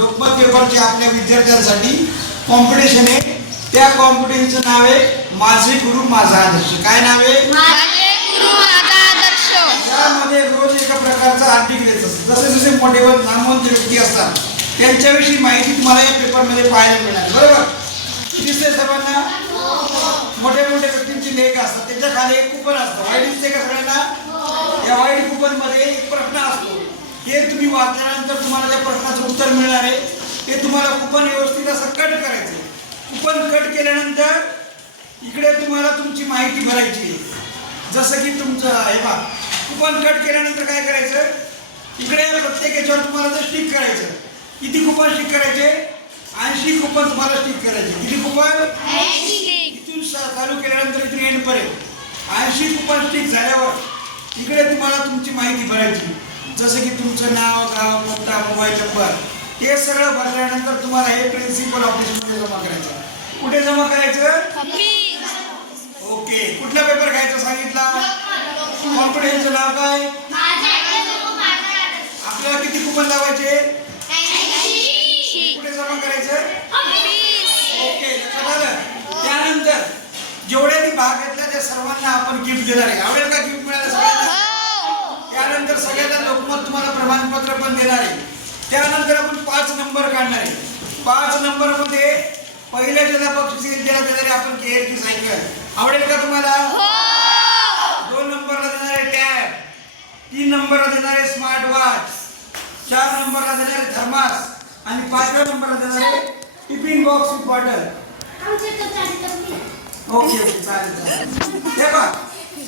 लोकमत पेपरचे आपल्या विद्यार्थ्यांसाठी कॉम्पिटिशन आहे. त्या कॉम्पिटिशनचं नाव आहे माझे गुरु माझा आदर्श. काय नाव आहे? त्यामध्ये रोज एका प्रकारचं आर्टिकल येत असतं. जसे जसे मोठे नामवंत व्यक्ती असतात त्यांच्याविषयी माहिती तुम्हाला या पेपरमध्ये पाहायला मिळणार. बरोबर? दिसते सर्वांना? मोठे मोठे व्यक्तींची लेख असतात. त्याच्याखाली एक कुपन असतं. वाईट दिसते का सगळ्यांना? या वाईट कुपनमध्ये एक प्रश्न असतो. तुम्ही वाचल्यानंतर तुम्हाला त्या प्रश्नाचं उत्तर मिळणार आहे ते तुम्हाला कुपन व्यवस्थित असं कट करायचं कुपन कट केल्यानंतर इकडे तुम्हाला तुमची माहिती भरायची आहे. जसं की तुमचं हे बा कुपन कट केल्यानंतर काय करायचं? इकडे प्रत्येक याच्यावर तुम्हाला जर स्टिक करायचं किती कुपन स्टिक करायचे? ऐंशी कुपन तुम्हाला स्टिक करायचे. किती कुपन? इथून चालू केल्यानंतर इथून एंड पर्यंत. ऐंशी कुपन स्टिक झाल्यावर इकडे तुम्हाला तुमची माहिती भरायची जसं की तुमचं नाव गाव पत्ता मोबाईल नंबर हे सगळं भरल्यानंतर तुम्हाला हे प्रिन्सिपल ऑफिसमध्ये जमा करायचं. कुठे जमा करायचं? ओके. कुठला पेपर घ्यायचा सांगितला? कॉन्फिडन्सचं नाव काय? आपल्याला किती कुपन लावायचे? कुठे जमा करायचं? ओके त्यानंतर जेवढ्यांनी भाग घेतला त्या सर्वांना आपण गिफ्ट देणार आहे. आवडेल का गिफ्ट त्यानंतर सगळ्यांना लोकमत तुम्हाला प्रमाणपत्र पण देणार आहे. त्यानंतर आपण पाच नंबर काढणार आहे. पाच नंबरमध्ये पहिल्या बक्षीस येईल त्याला देणार आपण केअर की सायकल आवडेल का तुम्हाला? दोन नंबरला देणार आहे टॅब. तीन नंबरला देणार आहे स्मार्ट वॉच. चार नंबरला देणार आहे थर्मास. आणि पाचव्या नंबरला देणार आहे tiffin box with bottle. Okay okay चालेल चालेल. हे बघ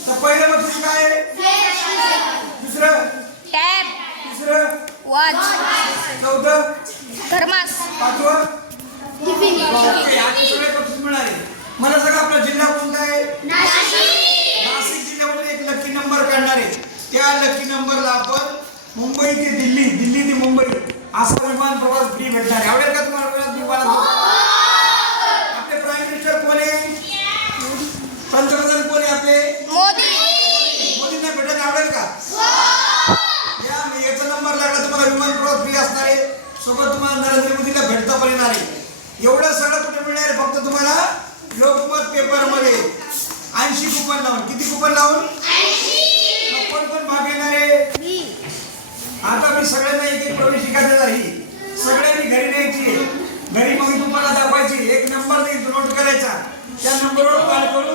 तर पहिलं बक्षीस काय आहे दुसरं टॅब तिसरं वॉच चौथं थर्मास पाचवं. ओके आता सगळे बक्षीस मिळणार आहे मला सगळं आपला जिल्हा कोणता आहे? नाशिक. जिल्ह्यामध्ये एक लकी नंबर काढणार आहे. त्या लकी नंबरला आपण मुंबई ते दिल्ली दिल्ली ते मुंबई असा विमान प्रवास फ्री भेटणार आहे. आवडेल का तुम्हाला विमान विमानात? आपले प्राईम मिनिस्टर कोण आहे पंतप्रधान कोण आहे आपले मोदी मोदींना भेटायला आवडेल का या मी याचा नंबर लागला तुम्हाला विमान प्रवास फ्री असणार आहे सोबत तुम्हाला नरेंद्र मोदीला भेटता पण येणार आहे एवढं सगळं कुठे मिळणार आहे? फक्त तुम्हाला लोकमत पेपरमध्ये ऐंशी कुपन लावून. किती कुपन लावून? कोण कोण भाग घेणार आहे. आता मी सगळ्यांना एक एक प्रवेशिका देणार ही. सगळ्यांनी घरी न्यायची. घरी मग तुम्हाला दाखवायची एक नंबर देईल नोट करायचा. त्या नंबरवर कॉल करून